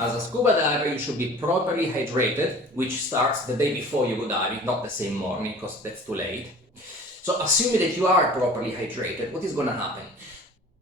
as a scuba diver, you should be properly hydrated, which starts the day before you go diving, not the same morning, because that's too late. So assuming that you are properly hydrated, what is going to happen?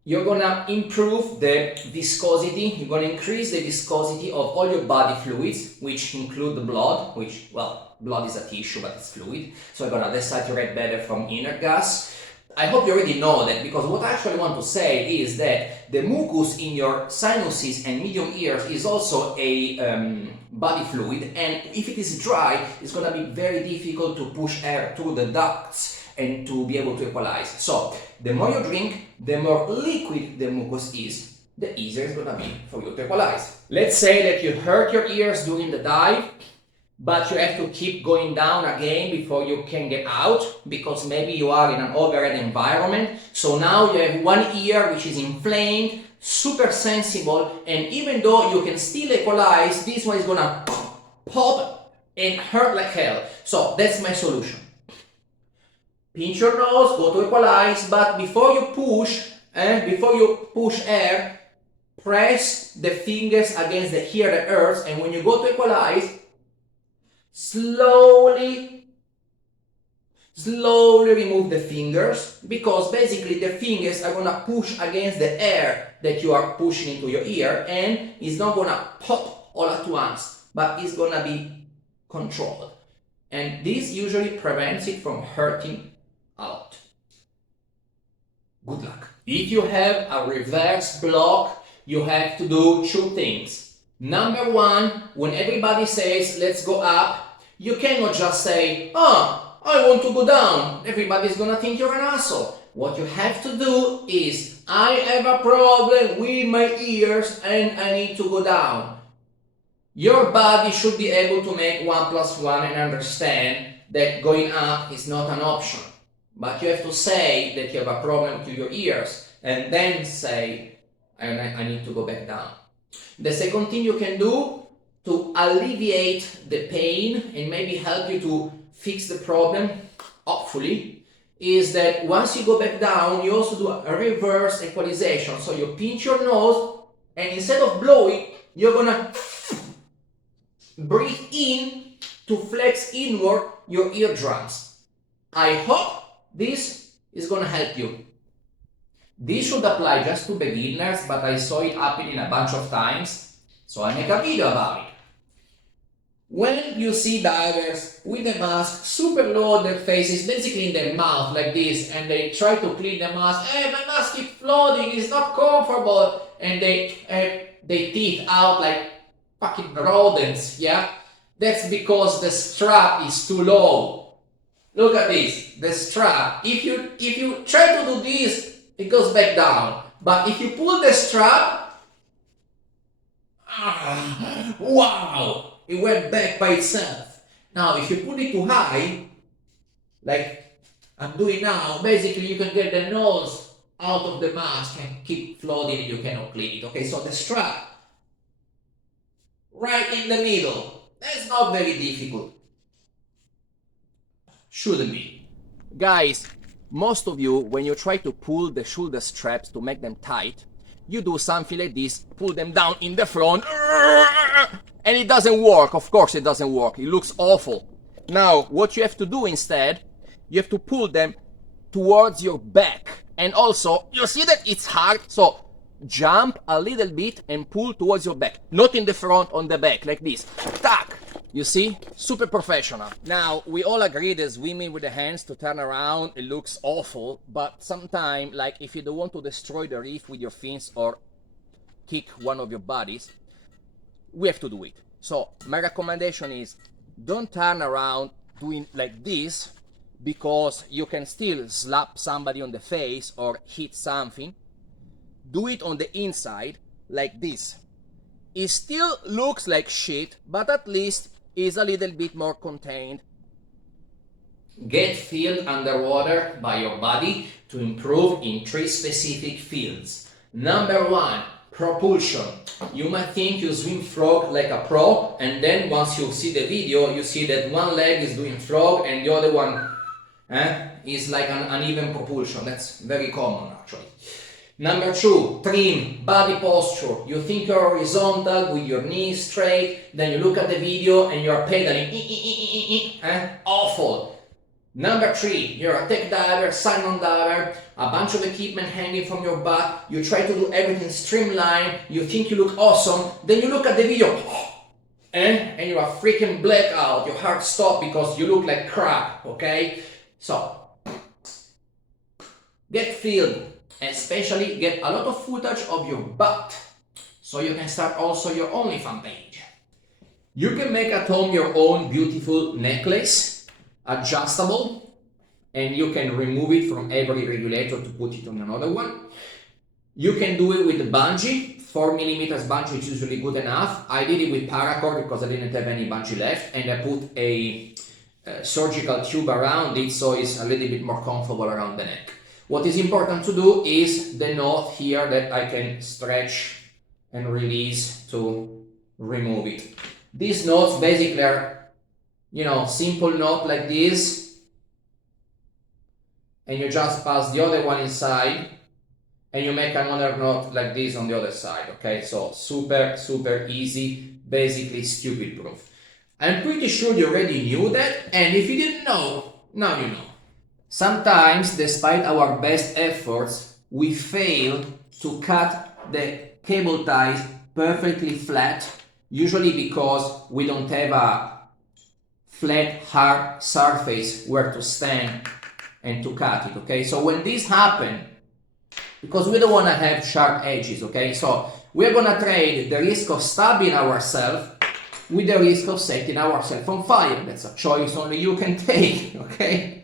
You're going to improve the viscosity, you're going to increase the viscosity of all your body fluids, which include the blood, which, well, blood is a tissue, but it's fluid. So you're going to desaturate better from inner gas. I hope you already know that, because what I actually want to say is that the mucus in your sinuses and medium ears is also a body fluid, and if it is dry, it's going to be very difficult to push air through the ducts and to be able to equalize. So the more you drink, the more liquid the mucus is, the easier it's going to be for you to equalize. Let's say that you hurt your ears during the dive, but you have to keep going down again before you can get out, because maybe you are in an overhead environment. So now you have one ear which is inflamed, super sensible, and even though you can still equalize, this one is gonna pop and hurt like hell. So that's my solution. Pinch your nose, go to equalize, but before you push air, press the fingers against the earth, and when you go to equalize, slowly remove the fingers, because basically the fingers are gonna push against the air that you are pushing into your ear, and it's not gonna pop all at once, but it's gonna be controlled. And this usually prevents it from hurting a lot. Good luck. If you have a reverse block, you have to do two things. Number one, when everybody says, let's go up, you cannot just say, oh, I want to go down. Everybody's gonna think you're an asshole. What you have to do is, I have a problem with my ears and I need to go down. Your body should be able to make 1 + 1 and understand that going up is not an option. But you have to say that you have a problem to your ears and then say, I need to go back down. The second thing you can do to alleviate the pain and maybe help you to fix the problem, hopefully, is that once you go back down, you also do a reverse equalization. So you pinch your nose, and instead of blowing, you're gonna breathe in to flex inward your eardrums. I hope this is gonna help you. This should apply just to beginners, but I saw it happening a bunch of times, so I make a video about it. When you see divers with a mask super low on their faces, basically in their mouth like this, and they try to clean the mask, hey, my mask keeps floating, it's not comfortable, and they have their teeth out like fucking rodents, yeah? That's because the strap is too low. Look at this, the strap. If you try to do this, it goes back down. But if you pull the strap, wow, it went back by itself. Now, if you put it too high, like I'm doing now, basically you can get the nose out of the mask and keep floating and you cannot clean it. Okay, so the strap, right in the middle. That's not very difficult. Shouldn't be. Guys, most of you, when you try to pull the shoulder straps to make them tight, you do something like this, pull them down in the front, and it doesn't work. Of course it doesn't work. It looks awful. Now, what you have to do instead, you have to pull them towards your back. And also, you see that it's hard, so jump a little bit and pull towards your back. Not in the front, on the back, like this. Tack! You see? Super professional. Now, we all agree that swimming with the hands to turn around, it looks awful, but sometimes, like if you don't want to destroy the reef with your fins or kick one of your bodies, we have to do it. So, my recommendation is, don't turn around doing like this, because you can still slap somebody on the face or hit something. Do it on the inside, like this. It still looks like shit, but at least is a little bit more contained. Get filled underwater by your body to improve in 3 specific fields. Number 1, propulsion. You might think you swim frog like a pro, and then once you see the video, you see that one leg is doing frog and the other one is like an uneven propulsion. That's very common actually. Number 2, trim, body posture. You think you're horizontal with your knees straight, then you look at the video and you're pedaling. Awful. Number 3, you're a tech diver, silent diver, a bunch of equipment hanging from your back. You try to do everything streamlined. You think you look awesome. Then you look at the video and you're a freaking blackout. Your heart stops because you look like crap, okay? So, get filmed. Especially get a lot of footage of your butt, so you can start also your OnlyFans page. You can make at home your own beautiful necklace, adjustable, and you can remove it from every regulator to put it on another one. You can do it with the bungee. 4mm bungee is usually good enough. I did it with paracord because I didn't have any bungee left, and I put a surgical tube around it so it's a little bit more comfortable around the neck. What is important to do is the knot here that I can stretch and release to remove it. These knots basically are, simple knot like this, and you just pass the other one inside and you make another knot like this on the other side, okay? So super easy, basically stupid proof. I'm pretty sure you already knew that, and if you didn't know, now you know. Sometimes, despite our best efforts, we fail to cut the cable ties perfectly flat, usually because we don't have a flat, hard surface where to stand and to cut it, okay? So when this happens, because we don't want to have sharp edges, okay? So we're going to trade the risk of stabbing ourselves with the risk of setting ourselves on fire. That's a choice only you can take, okay?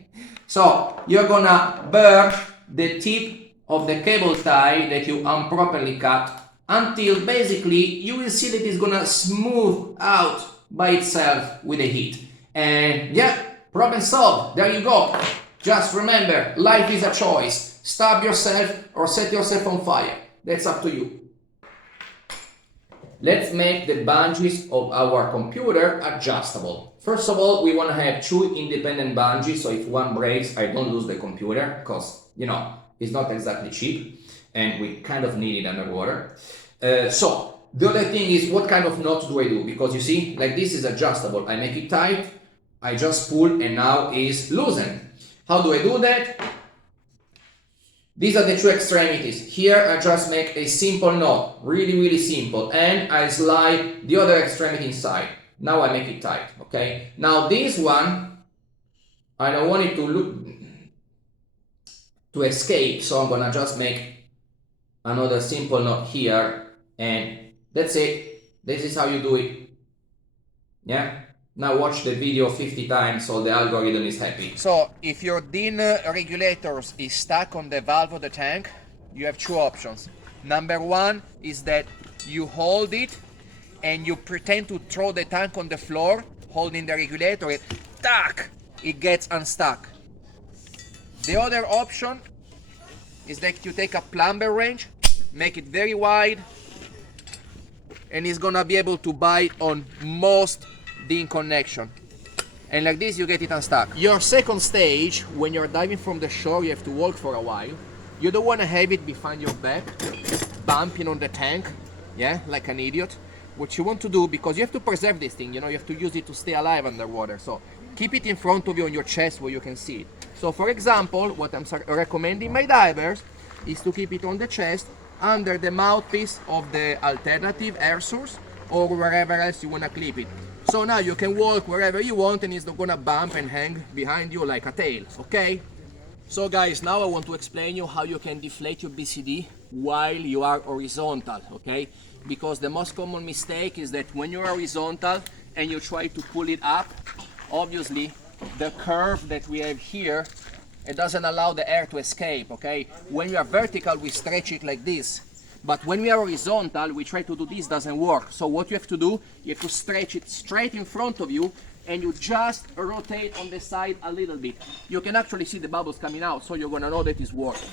So you're gonna burn the tip of the cable tie that you improperly cut until basically you will see that it's gonna smooth out by itself with the heat. And yeah, problem solved. There you go. Just remember, life is a choice. Stab yourself or set yourself on fire. That's up to you. Let's make the bungees of our computer adjustable. First of all, we want to have 2 independent bungees, so if one breaks, I don't lose the computer, because, it's not exactly cheap, and we kind of need it underwater. So, the other thing is, what kind of knot do I do? Because you see, like this is adjustable. I make it tight, I just pull, and now it's loosened. How do I do that? These are the 2 extremities. Here I just make a simple knot, really simple, and I slide the other extremity inside. Now I make it tight, okay? Now this one, I don't want it to escape, so I'm gonna just make another simple knot here, and that's it. This is how you do it. Yeah? Now watch the video 50 times so the algorithm is happy. So if your DIN regulators is stuck on the valve of the tank, you have 2 options. Number 1 is that you hold it and you pretend to throw the tank on the floor, holding the regulator, and tack, it gets unstuck. The other option is that you take a plumber wrench, make it very wide, and it's gonna be able to bite on most DIN connection. And like this you get it unstuck. Your second stage, when you're diving from the shore, you have to walk for a while. You don't want to have it behind your back, bumping on the tank, yeah, like an idiot. What you want to do, because you have to preserve this thing, you have to use it to stay alive underwater. So keep it in front of you on your chest where you can see it. So for example, what I'm recommending my divers is to keep it on the chest, under the mouthpiece of the alternative air source, or wherever else you want to clip it. So now you can walk wherever you want and it's not gonna bump and hang behind you like a tail, okay? So guys, now I want to explain you how you can deflate your BCD while you are horizontal, okay? Because the most common mistake is that when you're horizontal and you try to pull it up, obviously the curve that we have here, it doesn't allow the air to escape, okay? When you are vertical, we stretch it like this. But when we are horizontal, we try to do this, doesn't work. So what you have to do, you have to stretch it straight in front of you, and you just rotate on the side a little bit. You can actually see the bubbles coming out, so you're gonna know that it's working.